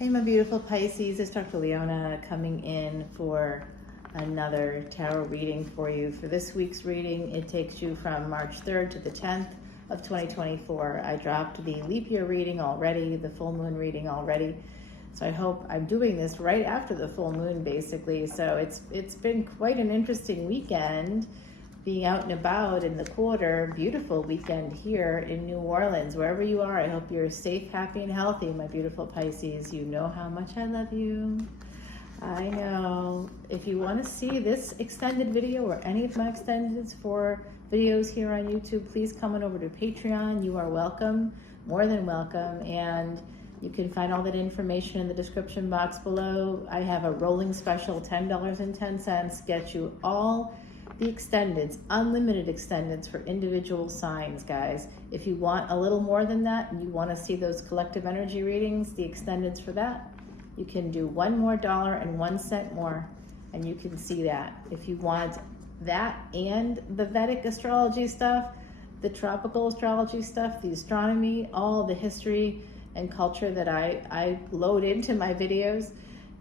Hey, my beautiful Pisces, it's Dr. Leona coming in for another tarot reading for you. For this week's reading, it takes you from March 3rd to the 10th of 2024. I dropped the leap year reading already, the full moon reading already. So I hope I'm doing this right after the full moon, basically. So it's been quite an interesting weekend being out and about in the quarter. Beautiful weekend here in New Orleans. Wherever you are, I hope you're safe, happy, and healthy, my beautiful Pisces. You know how much I love you. I know. If you want to see this extended video or any of my extended videos here on YouTube, please come on over to Patreon. You are welcome, more than welcome. And you can find all that information in the description box below. I have a rolling special, $10.10, get you all the extendeds, unlimited extendeds for individual signs, guys. If you want a little more than that and you want to see those collective energy readings, the extendeds for that, you can do $1 more and 1 cent more, and you can see that. If you want that and the Vedic astrology stuff, the tropical astrology stuff, the astronomy, all the history and culture that I load into my videos,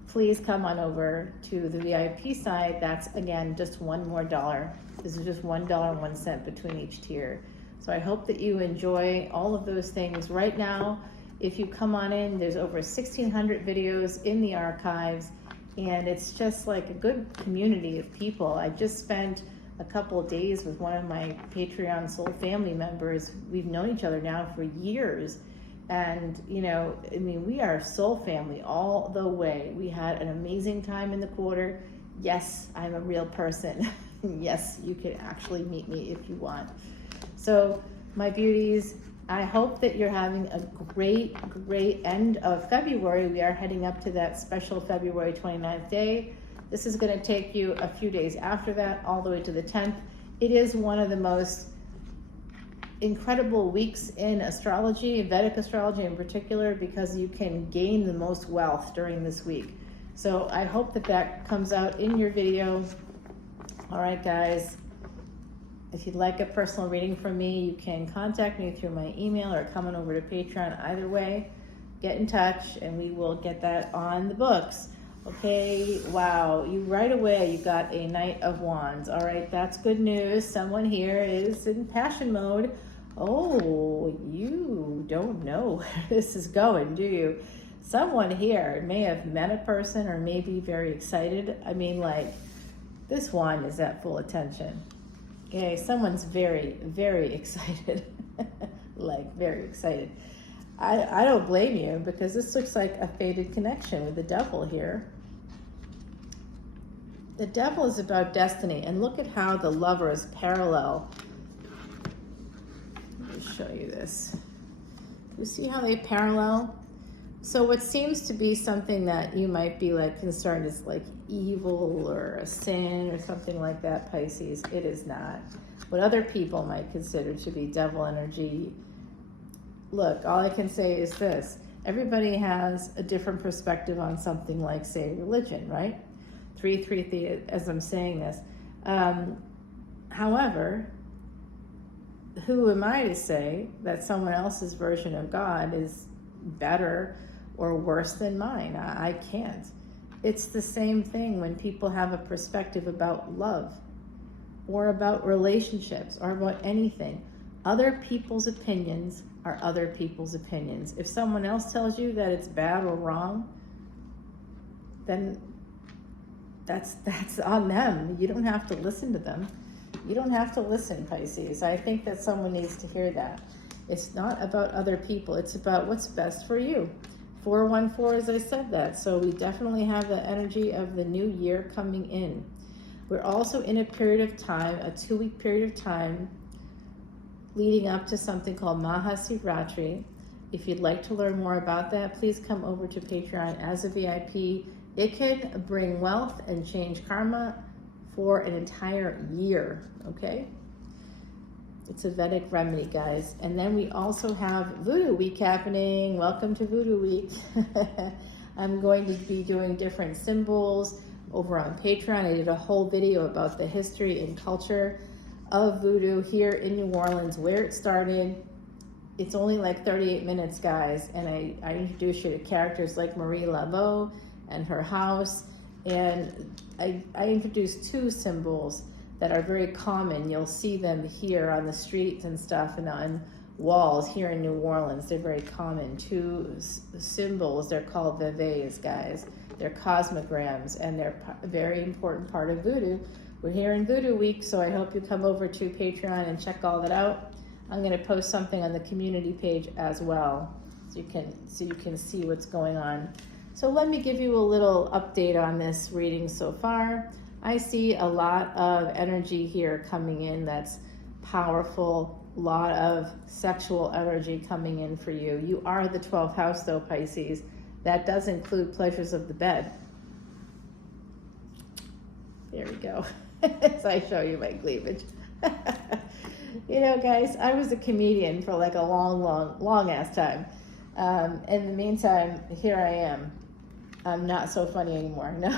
please come on over to the VIP side. That's, again, just $1 more. This is just $1 and 1 cent between each tier. So I hope that you enjoy all of those things. Right now, if you come on in, there's over 1,600 videos in the archives, and it's just like a good community of people. I just spent a couple of days with one of my Patreon soul family members. We've known each other now for years. And, you know, I mean, we are soul family all the way. We had an amazing time in the quarter. Yes, I'm a real person. Yes, you can actually meet me if you want. So, my beauties, I hope that you're having a great end of February. We are heading up to that special February 29th day. This is going to take you a few days after that, all the way to the 10th. It is one of the most incredible weeks in astrology, Vedic astrology in particular, because you can gain the most wealth during this week. So I hope that that comes out in your video. All right, guys, if you'd like a personal reading from me, you can contact me through my email or come on over to Patreon. Either way, get in touch and we will get that on the books. Okay, wow, you right away, you got a Knight of Wands. All right, that's good news. Someone here is in passion mode. Oh, you don't know where this is going, do you? Someone here may have met a person or may be very excited. I mean, like, this wand is at full attention. Okay, someone's very excited. Like, very excited. I don't blame you, because this looks like a fated connection with the devil here. The devil is about destiny, and look at how the lover is parallel. Let me show you this. You see how they parallel? So what seems to be something that you might be like concerned is like evil or a sin or something like that, Pisces. It is not. What other people might consider to be devil energy. Look, all I can say is this. Everybody has a different perspective on something like, say, religion, right? 333 as I'm saying this. However, who am I to say that someone else's version of God is better or worse than mine? I can't. It's the same thing when people have a perspective about love or about relationships or about anything. Other people's opinions are other people's opinions. If someone else tells you that it's bad or wrong, then that's on them. You don't have to listen to them. You don't have to listen, Pisces. I think that someone needs to hear that. It's not about other people. It's about what's best for you. 414, as I said that. So we definitely have the energy of the new year coming in. We're also in a period of time, a 2-week period of time, leading up to something called Mahashivratri. If you'd like to learn more about that, please come over to Patreon as a VIP. It can bring wealth and change karma for an entire year, okay? It's a Vedic remedy, guys. And then we also have Voodoo Week happening. Welcome to Voodoo Week. I'm going to be doing different symbols over on Patreon. I did a whole video about the history and culture of voodoo here in New Orleans, where it started, it's only like 38 minutes, guys, and I introduce you to characters like Marie Laveau and her house, and I introduce two symbols that are very common. You'll see them here on the streets and stuff, and on walls here in New Orleans. They're very common. Two symbols, they're called vevés, guys. They're cosmograms, and they're a very important part of voodoo. We're here in Voodoo Week, so I hope you come over to Patreon and check all that out. I'm going to post something on the community page as well, so you can see what's going on. So let me give you a little update on this reading so far. I see a lot of energy here coming in that's powerful, a lot of sexual energy coming in for you. You are the 12th house though, Pisces. That does include pleasures of the bed. There we go. As I show you my cleavage. You know, guys, I was a comedian for like a long ass time. In the meantime, here I am. I'm not so funny anymore. No.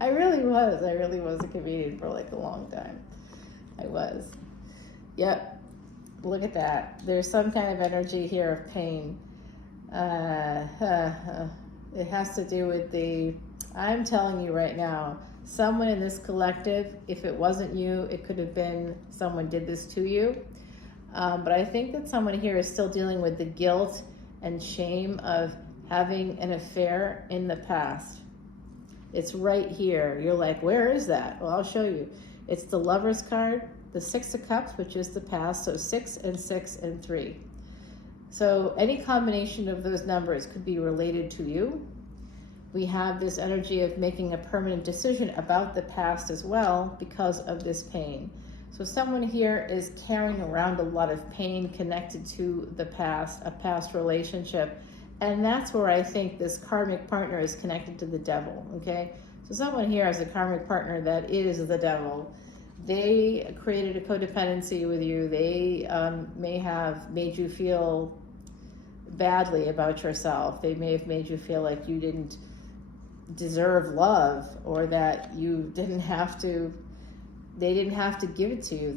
I really was a comedian for like a long time. I was. Yep. Look at that. There's some kind of energy here of pain. It has to do with I'm telling you right now, someone in this collective, if it wasn't you, it could have been someone did this to you. But I think that someone here is still dealing with the guilt and shame of having an affair in the past. It's right here. You're like, where is that? Well, I'll show you. It's the Lover's card, the Six of Cups, which is the past. So 6 and 6 and 3. So any combination of those numbers could be related to you. We have this energy of making a permanent decision about the past as well because of this pain. So someone here is carrying around a lot of pain connected to the past, a past relationship. And that's where I think this karmic partner is connected to the devil, okay? So someone here has a karmic partner that is the devil. They created a codependency with you. They may have made you feel badly about yourself. They may have made you feel like you didn't deserve love, or that you didn't have to, they didn't have to give it to you,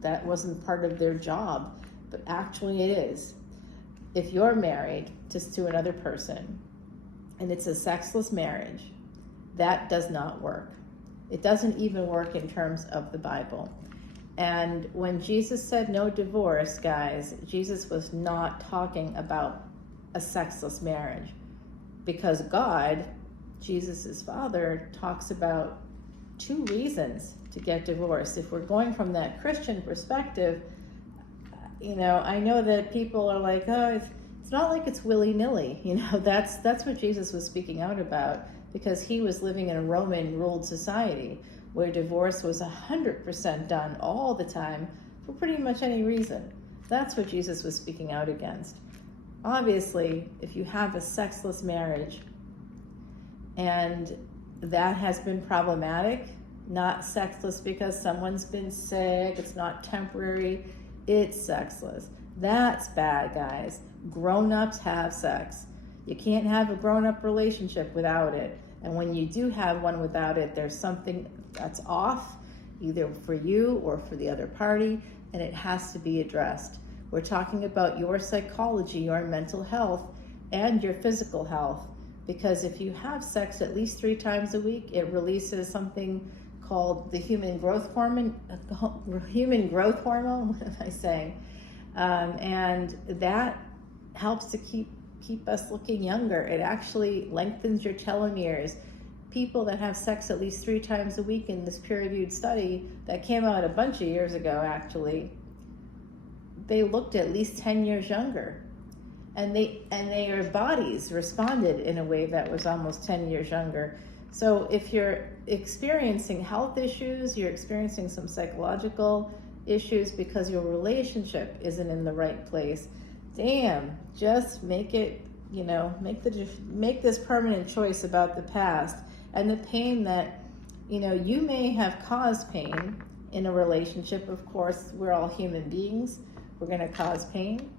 that wasn't part of their job. But actually it is. If you're married just to another person and it's a sexless marriage, that does not work. It doesn't even work in terms of the Bible. And when Jesus said no divorce, guys, Jesus was not talking about a sexless marriage, because God, Jesus' father, talks about 2 reasons to get divorced. If we're going from that Christian perspective, you know, I know that people are like, oh, it's not like it's willy-nilly. You know, that's what Jesus was speaking out about, because he was living in a Roman-ruled society where divorce was 100% done all the time for pretty much any reason. That's what Jesus was speaking out against. Obviously, if you have a sexless marriage and that has been problematic, not sexless because someone's been sick, it's not temporary, it's sexless. That's bad, guys. Grown-ups have sex. You can't have a grown-up relationship without it. And when you do have one without it, there's something that's off, either for you or for the other party, and it has to be addressed. We're talking about your psychology, your mental health, and your physical health. Because if you have sex at least 3 times a week, it releases something called the human growth hormone. What am I saying? And that helps to keep us looking younger. It actually lengthens your telomeres. People that have sex at least 3 times a week in this peer-reviewed study that came out a bunch of years ago, actually, they looked at least 10 years younger. And their bodies responded in a way that was almost 10 years younger. So if you're experiencing health issues, you're experiencing some psychological issues because your relationship isn't in the right place, damn, just make it, you know, make this permanent choice about the past and the pain that, you know, you may have caused pain in a relationship. Of course, we're all human beings. We're going to cause pain.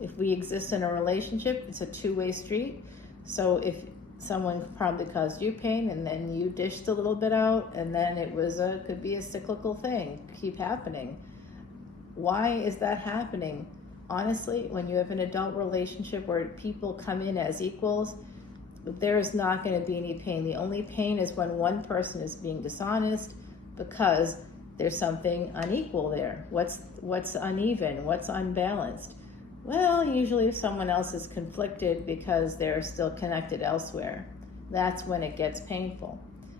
If we exist in a relationship, it's a 2-way street. So if someone probably caused you pain and then you dished a little bit out, and then it was could be a cyclical thing, keep happening. Why is that happening? Honestly, when you have an adult relationship where people come in as equals, there is not going to be any pain. The only pain is when one person is being dishonest because there's something unequal there. What's uneven? What's unbalanced? Well, usually if someone else is conflicted because they're still connected elsewhere, that's when it gets painful.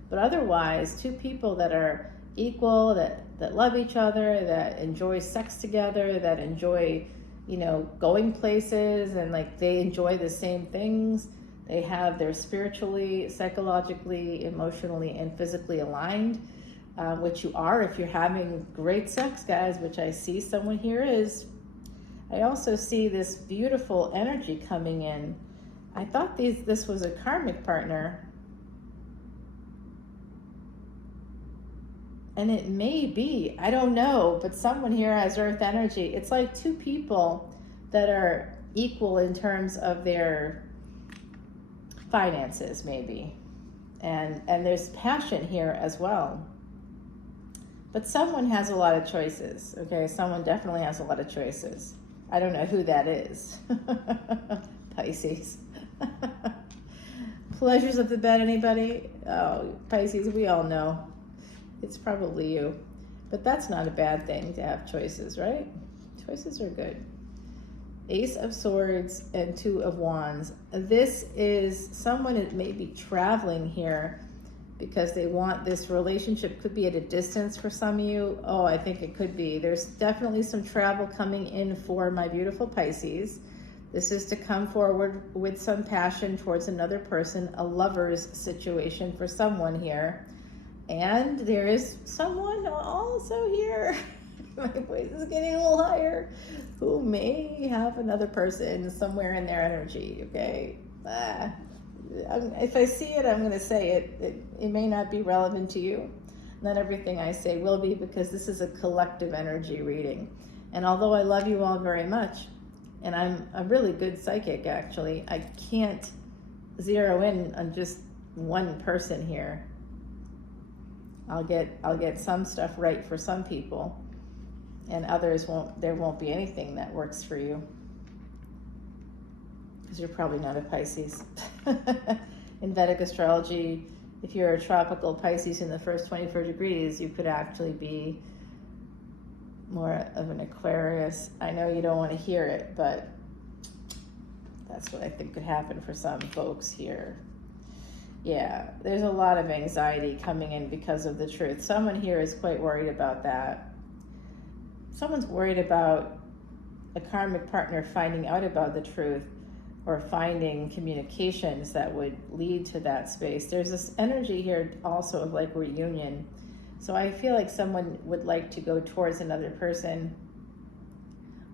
But otherwise, two people that are equal, that love each other, that enjoy sex together, that enjoy, going places, and like they enjoy the same things. They're spiritually, psychologically, emotionally, and physically aligned, which you are if you're having great sex, guys, which I see someone here is. I also see this beautiful energy coming in. I thought this was a karmic partner. And it may be, I don't know, but someone here has earth energy. It's like two people that are equal in terms of their finances, maybe. And there's passion here as well. But someone has a lot of choices, okay? Someone definitely has a lot of choices. I don't know who that is. Pisces. Pleasures of the bed, anybody? Oh, Pisces, we all know. It's probably you. But that's not a bad thing to have choices, right? Choices are good. Ace of Swords and Two of Wands. This is someone that may be traveling here because they want this relationship. Could be at a distance for some of you. Oh, I think it could be. There's definitely some travel coming in for my beautiful Pisces. This is to come forward with some passion towards another person, a lover's situation for someone here. And there is someone also here, my voice is getting a little higher, who may have another person somewhere in their energy, okay? If I see it, I'm going to say it. It may not be relevant to you. Not everything I say will be, because this is a collective energy reading. And although I love you all very much, and I'm a really good psychic, actually, I can't zero in on just one person here. I'll get some stuff right for some people, and others won't. There won't be anything that works for you, because you're probably not a Pisces. In Vedic Astrology, if you're a tropical Pisces in the first 24 degrees, you could actually be more of an Aquarius. I know you don't want to hear it, but that's what I think could happen for some folks here. Yeah, there's a lot of anxiety coming in because of the truth. Someone here is quite worried about that. Someone's worried about a karmic partner finding out about the truth, or finding communications that would lead to that space. There's this energy here also of like reunion. So I feel like someone would like to go towards another person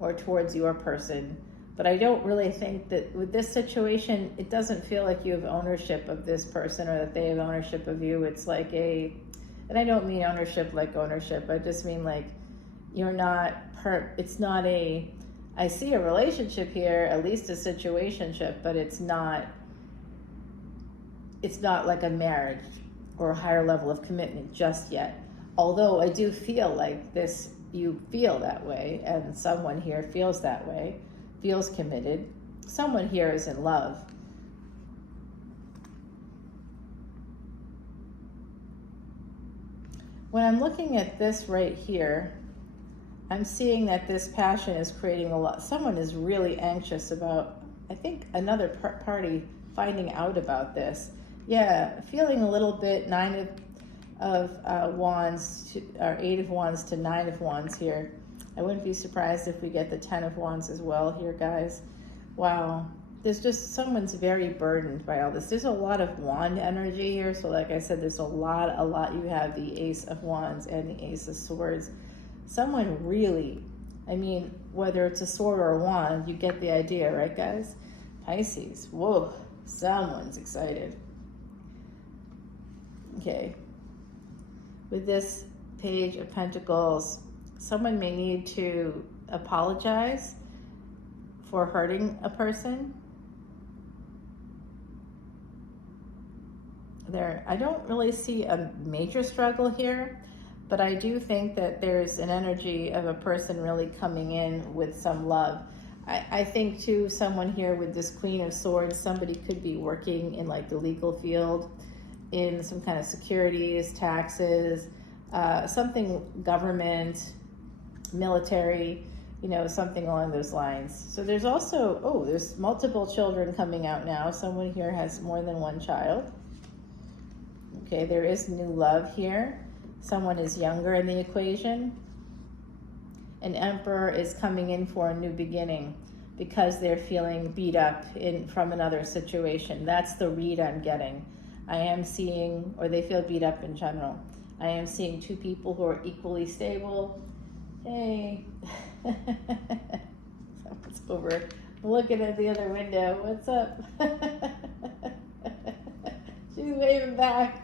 or towards your person. But I don't really think that with this situation, it doesn't feel like you have ownership of this person or that they have ownership of you. It's like and I don't mean ownership like ownership. I just mean like you're not, it's not I see a relationship here, at least a situationship, but it's not like a marriage or a higher level of commitment just yet. Although I do feel like this, you feel that way, and someone here feels that way. Feels committed. Someone here is in love. When I'm looking at this right here, I'm seeing that this passion is creating a lot. Someone is really anxious about, I think, another party finding out about this. Yeah, feeling a little bit Nine of Wands, or 8 of Wands to 9 of Wands here. I wouldn't be surprised if we get the 10 of Wands as well here, guys. Wow. There's just, someone's very burdened by all this. There's a lot of wand energy here. So like I said, there's a lot. You have the Ace of Wands and the Ace of Swords. Someone really, I mean, whether it's a sword or a wand, you get the idea, right, guys? Pisces. Whoa. Someone's excited. Okay. With this Page of Pentacles, someone may need to apologize for hurting a person. I don't really see a major struggle here, But I do think that there's an energy of a person really coming in with some love. I think too, someone here with this Queen of Swords, somebody could be working in like the legal field, in some kind of securities, taxes, something government, military, you know, something along those lines. So there's also, oh, there's multiple children coming out now. Someone here has more than one child. Okay, there is new love here. Someone is younger in the equation. An Emperor is coming in for a new beginning because they're feeling beat up from another situation. That's the read I'm getting. I am seeing, or they feel beat up in general. I am seeing two people who are equally stable. Hey, someone's over looking at the other window. What's up? She's waving back.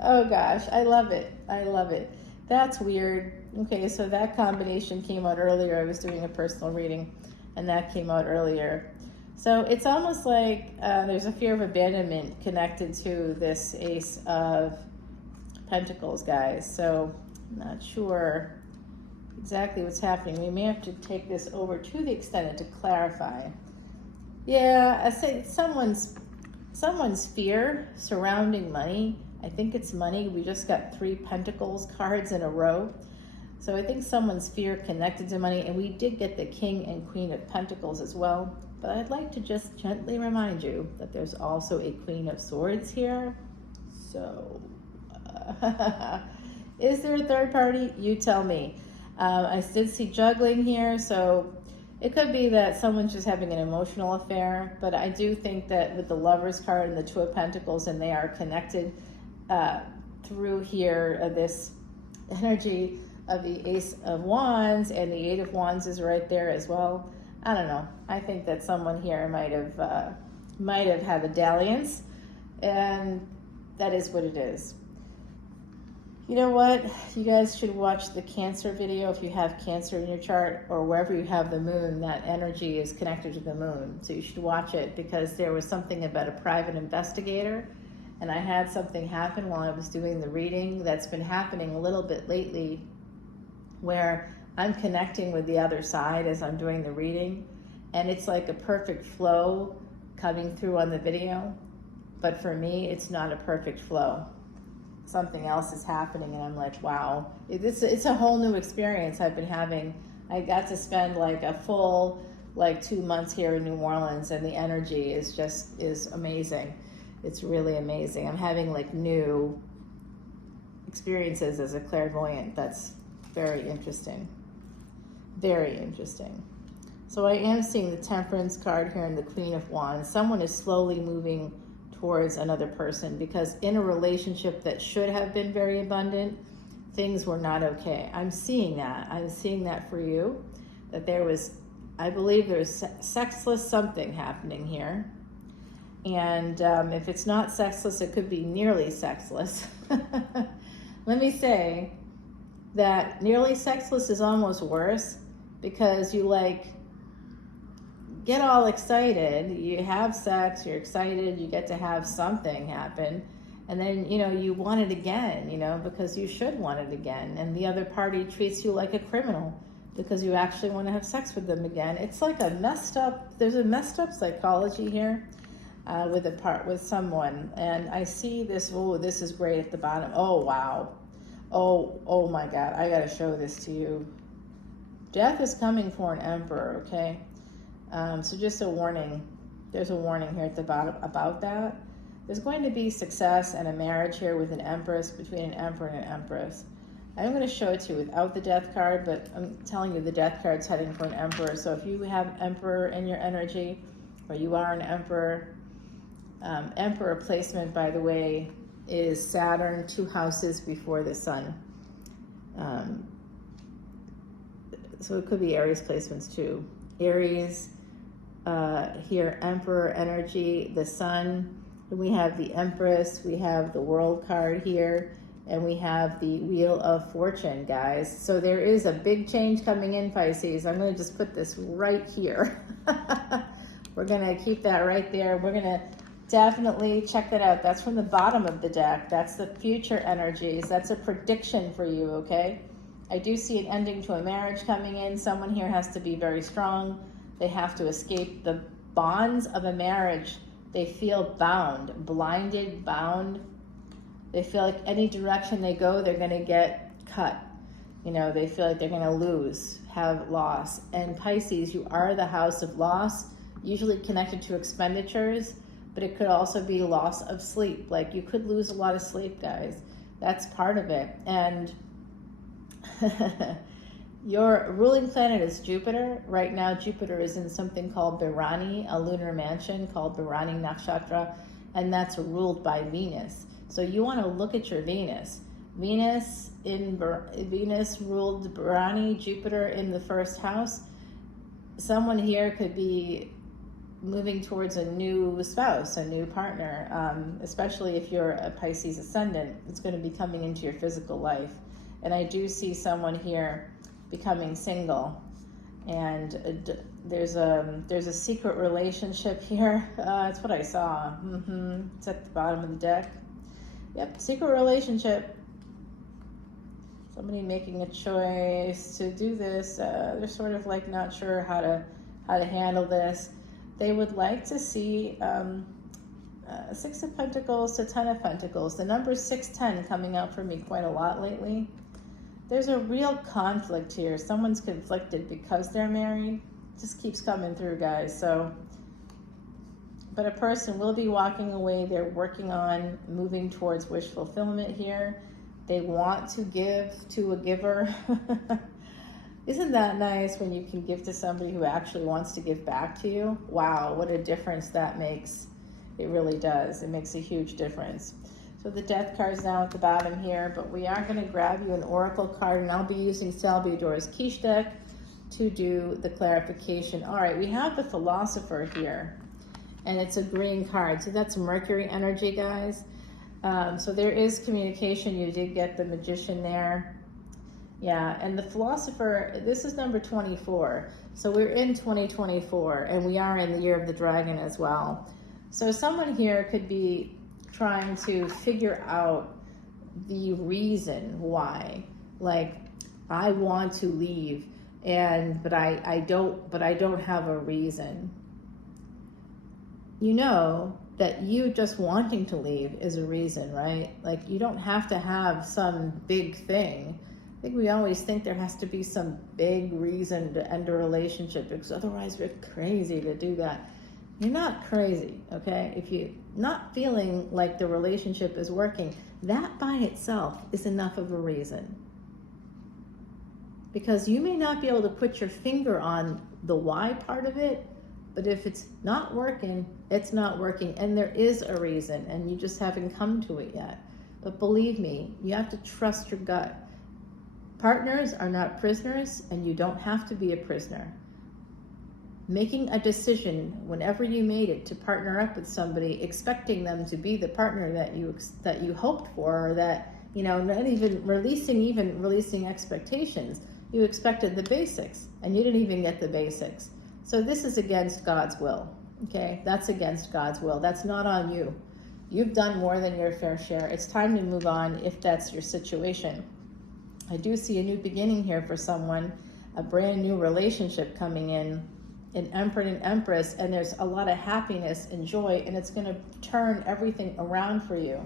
Oh gosh, I love it. I love it. That's weird. Okay, so that combination came out earlier. I was doing a personal reading, and that came out earlier. So it's almost like there's a fear of abandonment connected to this Ace of Pentacles, guys. So I'm not sure exactly what's happening. We may have to take this over to the Extended to clarify. Yeah, I say someone's fear surrounding money. I think it's money. We just got 3 Pentacles cards in a row. So I think someone's fear connected to money, and we did get the King and Queen of Pentacles as well. But I'd like to just gently remind you that there's also a Queen of Swords here. So, is there a third party? You tell me. I did see juggling here, so it could be that someone's just having an emotional affair. But I do think that with the Lovers card and the Two of Pentacles, and they are connected through here, this energy of the Ace of Wands, and the Eight of Wands is right there as well. I don't know. I think that someone here might have had a dalliance, and that is what it is. You know what? You guys should watch the Cancer video if you have Cancer in your chart, or wherever you have the moon. That energy is connected to the moon, so you should watch it, because there was something about a private investigator, and I had something happen while I was doing the reading that's been happening a little bit lately, where I'm connecting with the other side as I'm doing the reading, and it's like a perfect flow coming through on the video, but for me, it's not a perfect flow. Something else is happening, and I'm like, wow, it's a whole new experience I've been having. I got to spend like a full 2 months here in New Orleans, and the energy is amazing. It's really amazing. I'm having like new experiences as a clairvoyant. That's very interesting. Very interesting. So I am seeing the Temperance card here and the Queen of Wands. Someone is slowly moving towards another person, because in a relationship that should have been very abundant, things were not okay. I'm seeing that. I'm seeing that for you, that there was, I believe there's sexless something happening here. And if it's not sexless, it could be nearly sexless. Let me say that nearly sexless is almost worse, because you get all excited, you have sex, you're excited, you get to have something happen, and then, you want it again, because you should want it again, and the other party treats you like a criminal because you actually want to have sex with them again. It's like there's a messed up psychology here with someone, and I see this, this is great at the bottom. Oh, wow. Oh my God, I gotta show this to you. Death is coming for an Emperor, okay? So just a warning. There's a warning here at the bottom about that. There's going to be success and a marriage here with an Empress, between an Emperor and an Empress. I'm going to show it to you without the Death card, but I'm telling you the Death card's heading for an Emperor. So if you have Emperor in your energy, or you are an Emperor, Emperor placement, by the way, is Saturn 2 houses before the Sun. So it could be Aries placements too. Aries, here, Emperor energy, the Sun, and we have the Empress, we have the World card here, and we have the Wheel of Fortune, guys. So there is a big change coming in, Pisces. I'm going to just put this right here. We're going to keep that right there. We're going to Definitely check that out. That's from the bottom of the deck. That's the future energies. That's a prediction for you, okay? I do see an ending to a marriage coming in. Someone here has to be very strong. They have to escape the bonds of a marriage. They feel bound, blinded, bound. They feel like any direction they go, they're going to get cut. You know, they feel like they're going to lose, have loss. And Pisces, you are the house of loss, usually connected to expenditures, but it could also be loss of sleep. Like you could lose a lot of sleep, guys. That's part of it. And your ruling planet is Jupiter. Right now, Jupiter is in something called Bharani, a lunar mansion called Bharani Nakshatra, and that's ruled by Venus. So you want to look at your Venus. Venus ruled Bharani, Jupiter in the first house. Someone here could be moving towards a new spouse, a new partner, especially if you're a Pisces ascendant. It's going to be coming into your physical life. And I do see someone here becoming single, and there's a secret relationship here. That's what I saw. It's at the bottom of the deck. Yep, secret relationship. Somebody making a choice to do this. They're sort of like not sure how to handle this. They would like to see Six of Pentacles to Ten of Pentacles. The number 610 coming out for me quite a lot lately. There's a real conflict here. Someone's conflicted because they're married. It just keeps coming through, guys. So, but a person will be walking away. They're working on moving towards wish fulfillment here. They want to give to a giver. Isn't that nice when you can give to somebody who actually wants to give back to you? Wow, what a difference that makes. It really does. It makes a huge difference. So the death card is now at the bottom here, but we are going to grab you an oracle card, and I'll be using Salvador's quiche deck to do the clarification. All right, we have the philosopher here, and it's a green card. So that's Mercury energy, guys. So there is communication. You did get the magician there. Yeah, and the philosopher, this is number 24. So we're in 2024, and we are in the year of the dragon as well. So someone here could be trying to figure out the reason why. Like, I want to leave, but I don't have a reason. You know that you just wanting to leave is a reason, right? Like, you don't have to have some big thing. I think we always think there has to be some big reason to end a relationship, because otherwise we're crazy to do that. You're not crazy, okay? If you're not feeling like the relationship is working, that by itself is enough of a reason. Because you may not be able to put your finger on the why part of it, but if it's not working, it's not working. And there is a reason, and you just haven't come to it yet. But believe me, you have to trust your gut. Partners are not prisoners, and you don't have to be a prisoner. Making a decision whenever you made it to partner up with somebody, expecting them to be the partner that you hoped for, or that, you know, not even releasing expectations. You expected the basics, and you didn't even get the basics. So this is against God's will, okay? That's against God's will. That's not on you. You've done more than your fair share. It's time to move on if that's your situation. I do see a new beginning here for someone, a brand new relationship coming in, an Emperor and Empress, and there's a lot of happiness and joy, and it's going to turn everything around for you.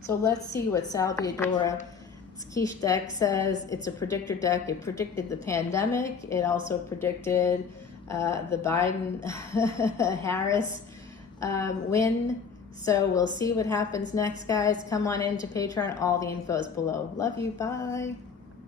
So let's see what Salvador's quiche deck says. It's a predictor deck. It predicted the pandemic. It also predicted the Biden-Harris win. So we'll see what happens next, guys. Come on into Patreon. All the info is below. Love you. Bye.